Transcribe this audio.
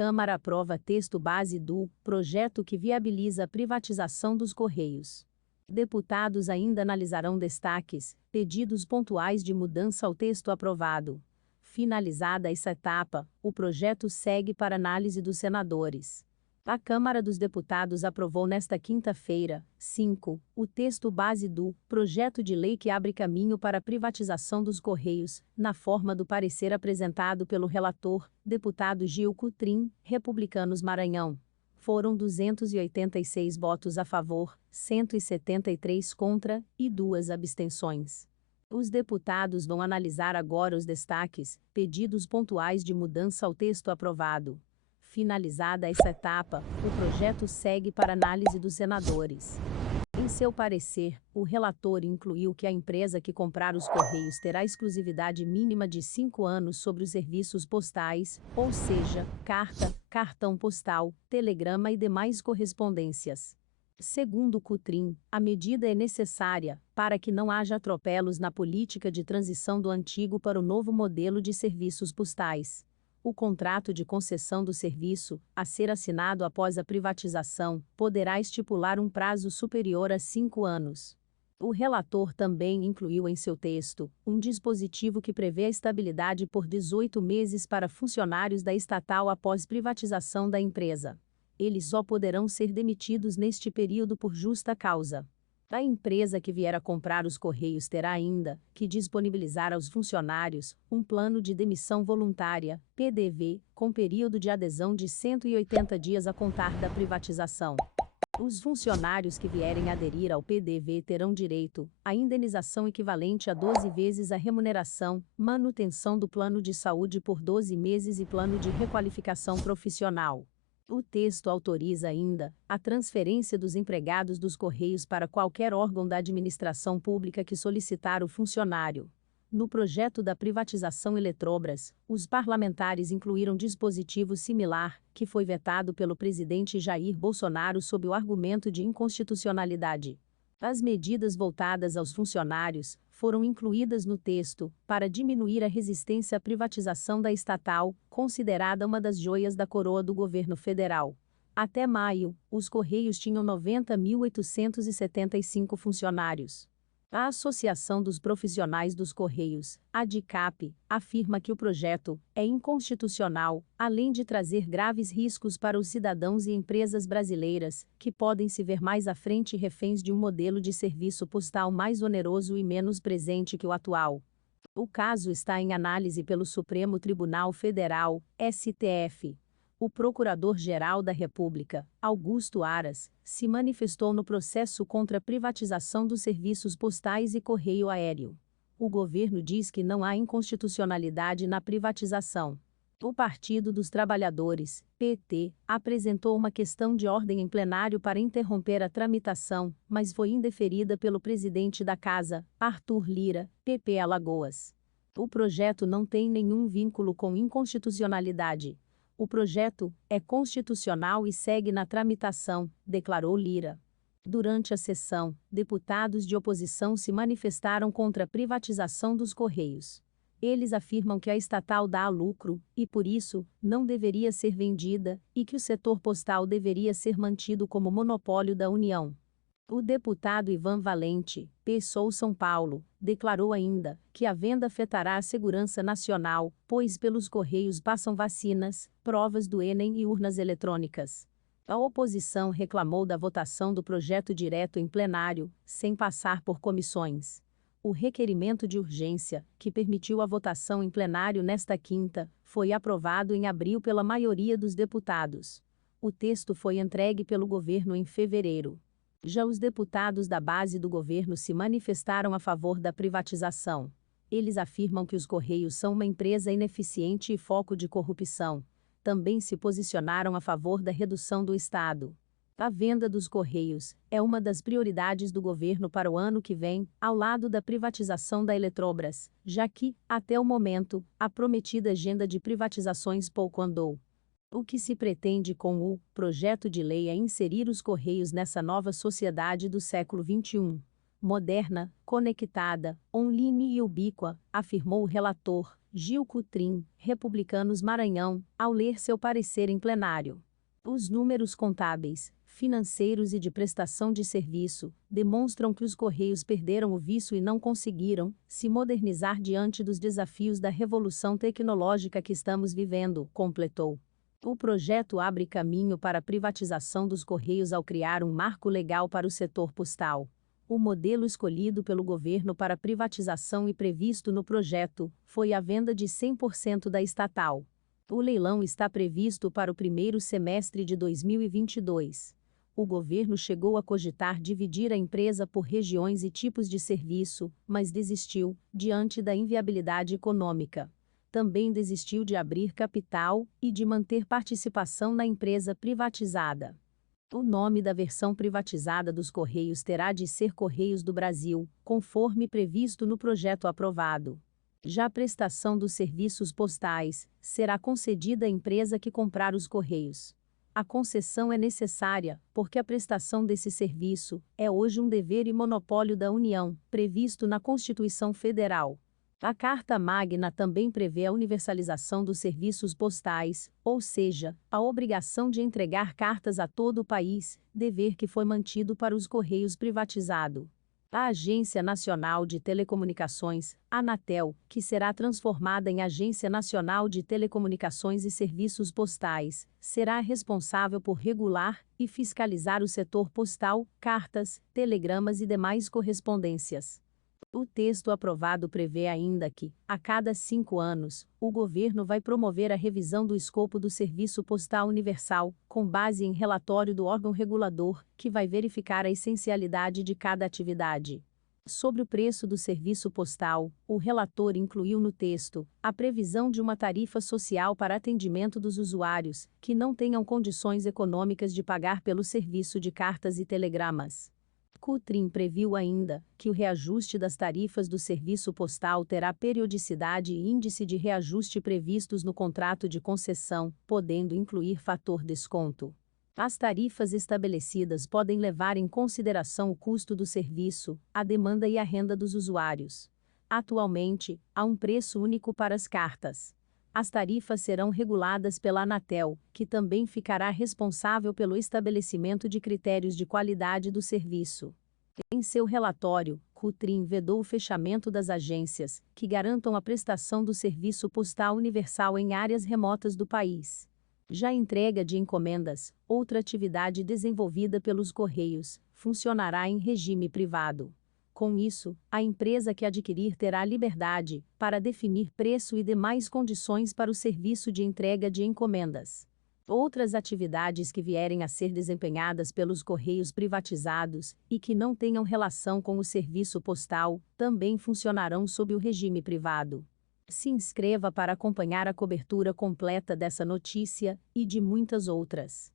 Câmara aprova texto base do projeto que viabiliza a privatização dos Correios. Deputados ainda analisarão destaques, pedidos pontuais de mudança ao texto aprovado. Finalizada essa etapa, o projeto segue para análise dos senadores. A Câmara dos Deputados aprovou nesta quinta-feira, 5, o texto base do projeto de lei que abre caminho para a privatização dos Correios, na forma do parecer apresentado pelo relator, deputado Gil Cutrim, Republicanos Maranhão. Foram 286 votos a favor, 173 contra e 2 abstenções. Os deputados vão analisar agora os destaques, pedidos pontuais de mudança ao texto aprovado. Finalizada essa etapa, o projeto segue para análise dos senadores. Em seu parecer, o relator incluiu que a empresa que comprar os Correios terá exclusividade mínima de 5 anos sobre os serviços postais, ou seja, carta, cartão postal, telegrama e demais correspondências. Segundo Cutrim, a medida é necessária para que não haja atropelos na política de transição do antigo para o novo modelo de serviços postais. O contrato de concessão do serviço, a ser assinado após a privatização, poderá estipular um prazo superior a 5 anos. O relator também incluiu em seu texto um dispositivo que prevê a estabilidade por 18 meses para funcionários da estatal após privatização da empresa. Eles só poderão ser demitidos neste período por justa causa. A empresa que vier a comprar os Correios terá ainda que disponibilizar aos funcionários um plano de demissão voluntária, PDV, com período de adesão de 180 dias a contar da privatização. Os funcionários que vierem aderir ao PDV terão direito à indenização equivalente a 12 vezes a remuneração, manutenção do plano de saúde por 12 meses e plano de requalificação profissional. O texto autoriza ainda a transferência dos empregados dos Correios para qualquer órgão da administração pública que solicitar o funcionário. No projeto da privatização Eletrobras, os parlamentares incluíram dispositivo similar, que foi vetado pelo presidente Jair Bolsonaro sob o argumento de inconstitucionalidade. As medidas voltadas aos funcionários foram incluídas no texto para diminuir a resistência à privatização da estatal, considerada uma das joias da coroa do governo federal. Até maio, os Correios tinham 90.875 funcionários. A Associação dos Profissionais dos Correios, ADICAP, afirma que o projeto é inconstitucional, além de trazer graves riscos para os cidadãos e empresas brasileiras, que podem se ver mais à frente reféns de um modelo de serviço postal mais oneroso e menos presente que o atual. O caso está em análise pelo Supremo Tribunal Federal, STF. O Procurador-Geral da República, Augusto Aras, se manifestou no processo contra a privatização dos serviços postais e correio aéreo. O governo diz que não há inconstitucionalidade na privatização. O Partido dos Trabalhadores, PT, apresentou uma questão de ordem em plenário para interromper a tramitação, mas foi indeferida pelo presidente da Casa, Arthur Lira, PP Alagoas. O projeto não tem nenhum vínculo com inconstitucionalidade. O projeto é constitucional e segue na tramitação, declarou Lira. Durante a sessão, deputados de oposição se manifestaram contra a privatização dos Correios. Eles afirmam que a estatal dá lucro, e por isso, não deveria ser vendida, e que o setor postal deveria ser mantido como monopólio da União. O deputado Ivan Valente, PSOL São Paulo, declarou ainda que a venda afetará a segurança nacional, pois pelos Correios passam vacinas, provas do Enem e urnas eletrônicas. A oposição reclamou da votação do projeto direto em plenário, sem passar por comissões. O requerimento de urgência, que permitiu a votação em plenário nesta quinta, foi aprovado em abril pela maioria dos deputados. O texto foi entregue pelo governo em fevereiro. Já os deputados da base do governo se manifestaram a favor da privatização. Eles afirmam que os Correios são uma empresa ineficiente e foco de corrupção. Também se posicionaram a favor da redução do Estado. A venda dos Correios é uma das prioridades do governo para o ano que vem, ao lado da privatização da Eletrobras, já que, até o momento, a prometida agenda de privatizações pouco andou. O que se pretende com o projeto de lei é inserir os Correios nessa nova sociedade do século XXI. Moderna, conectada, online e ubíqua, afirmou o relator, Gil Cutrim, Republicanos Maranhão, ao ler seu parecer em plenário. Os números contábeis, financeiros e de prestação de serviço demonstram que os Correios perderam o vício e não conseguiram se modernizar diante dos desafios da revolução tecnológica que estamos vivendo, completou. O projeto abre caminho para a privatização dos Correios ao criar um marco legal para o setor postal. O modelo escolhido pelo governo para privatização e previsto no projeto foi a venda de 100% da estatal. O leilão está previsto para o primeiro semestre de 2022. O governo chegou a cogitar dividir a empresa por regiões e tipos de serviço, mas desistiu, diante da inviabilidade econômica. Também desistiu de abrir capital e de manter participação na empresa privatizada. O nome da versão privatizada dos Correios terá de ser Correios do Brasil, conforme previsto no projeto aprovado. Já a prestação dos serviços postais será concedida à empresa que comprar os Correios. A concessão é necessária, porque a prestação desse serviço é hoje um dever e monopólio da União, previsto na Constituição Federal. A Carta Magna também prevê a universalização dos serviços postais, ou seja, a obrigação de entregar cartas a todo o país, dever que foi mantido para os Correios privatizado. A Agência Nacional de Telecomunicações, Anatel, que será transformada em Agência Nacional de Telecomunicações e Serviços Postais, será responsável por regular e fiscalizar o setor postal, cartas, telegramas e demais correspondências. O texto aprovado prevê ainda que, a cada 5 anos, o governo vai promover a revisão do escopo do Serviço Postal Universal, com base em relatório do órgão regulador, que vai verificar a essencialidade de cada atividade. Sobre o preço do serviço postal, o relator incluiu no texto a previsão de uma tarifa social para atendimento dos usuários, que não tenham condições econômicas de pagar pelo serviço de cartas e telegramas. Cutrim previu ainda que o reajuste das tarifas do serviço postal terá periodicidade e índice de reajuste previstos no contrato de concessão, podendo incluir fator desconto. As tarifas estabelecidas podem levar em consideração o custo do serviço, a demanda e a renda dos usuários. Atualmente, há um preço único para as cartas. As tarifas serão reguladas pela Anatel, que também ficará responsável pelo estabelecimento de critérios de qualidade do serviço. Em seu relatório, Cutrim vedou o fechamento das agências, que garantam a prestação do serviço postal universal em áreas remotas do país. Já a entrega de encomendas, outra atividade desenvolvida pelos Correios, funcionará em regime privado. Com isso, a empresa que adquirir terá liberdade para definir preço e demais condições para o serviço de entrega de encomendas. Outras atividades que vierem a ser desempenhadas pelos Correios privatizados e que não tenham relação com o serviço postal, também funcionarão sob o regime privado. Se inscreva para acompanhar a cobertura completa dessa notícia e de muitas outras.